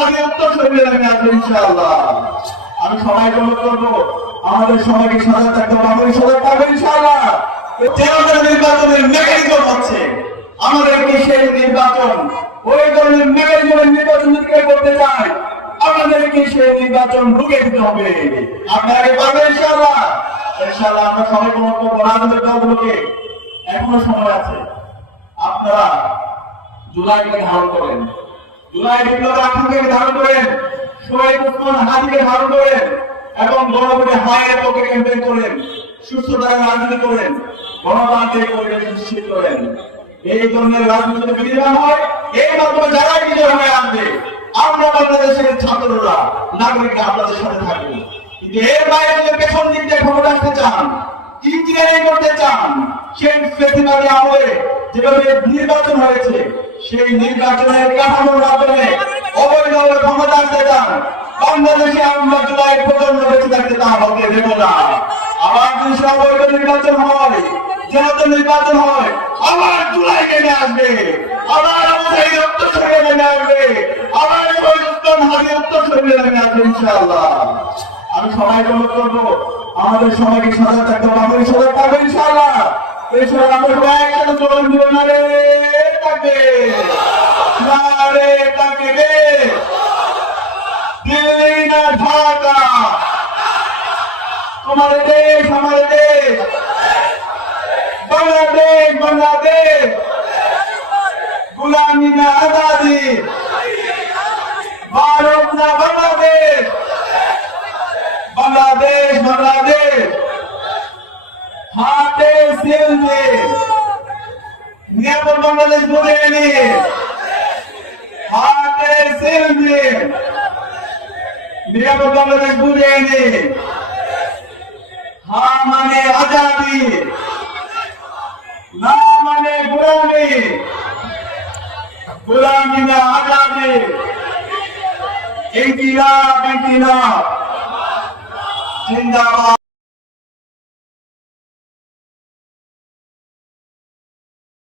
হাতে উত্তর শরীরে আমি আসবো ইনশাআল্লাহ। আমি সবাইকে অনুরোধ করবো আমাদের সবাইকে সজাগ থাকতে হবে, আমাদের সজাগ থাকবে ইনশাআল্লাহ। নির্বাচনের মেকানিজম হচ্ছে আমাদেরকে সেই নির্বাচন, ওই ধরনের মেকানিজমের নির্বাচন যদি করতে চায় আমাদেরকে সেই নির্বাচন ঢুকে দিতে হবে। আপনাকে পারবেন ইনশাআল্লাহ। ইনশাআল্লাহ আমরা সবাই অনুরোধ করবো রাজনৈতিক দলগুলোকে, এখনো সময় আছে, আপনারা জুলাইকে ধারণ করেন, জুলাই বিপ্লবের আকাঙ্ক্ষাকে ধারণ করেন, শহীদ ওসমান হাদিকে ধারণ করেন এবং গণভোটে হায়ের পক্ষে ক্যাম্পেইন করেন, সুস্থতার রাজনীতি করেন, গণতান্ত্রিক পরিবেশ নিশ্চিত করেন। এই ধরনের রাজনীতি বিধিমান হয় এই মাধ্যমে যারা বিজয় হয়ে আসবে আমরা বাংলাদেশের ছাত্ররা নাগরিকরা আপনাদের সাথে থাকবো। কিন্তু এর বাইরে যদি পেছন দিক দিয়ে ক্ষমতা আসতে চান, ইঞ্জিনিয়ারিং করতে চান, সেই ফেসিবাদী আমলে যেভাবে নির্বাচন হয়েছে সেই নির্বাচনের কাঠামোর মাধ্যমে অবৈধভাবে ক্ষমতা আসতে চান, বাংলাদেশে আমরা জুলাই প্রজন্ম বেঁচে থাকতে তা হতে দেব না। আবার যদি অবৈধ নির্বাচন হয়, যেহেতু নির্বাচন হয় আবার জুলাই নেমে আসবে, আবার আমাদের উত্তর শরীরে নেমে আসবে, আবার হাতে উত্তর শরীরে নেমে আসবে ইনশাআল্লাহ। আমি সবাইকে অনুরোধ করবো আমাদের সবাইকে সজাগ থাকতে হবে, আমাদের সজাগ থাকবে ইনশাআল্লাহ। এছাড়া আমরা সবাই একসাথে চলন দিব না রে তাকে, না রে তাকে রে, দিল্লি না ঢাকা, তোমার দেশ আমার দেশ, বাংলাদেশ বাংলাদেশ, গুলামি না আজাদি, ভারত না বাংলাদেশ, বাংলাদেশ বাংলাদেশ, হাতে সিলতে নিরাপদ বাংলাদেশ বলে এনে, হাতে সিলতে নিরাপদ বাংলাদেশ বুঝে এনে, হা মানে আজাদি, না মানে গোলামি, গোলামি না আজাদি, ইনকিলাব ইনকিলাব জিন্দাবাদ।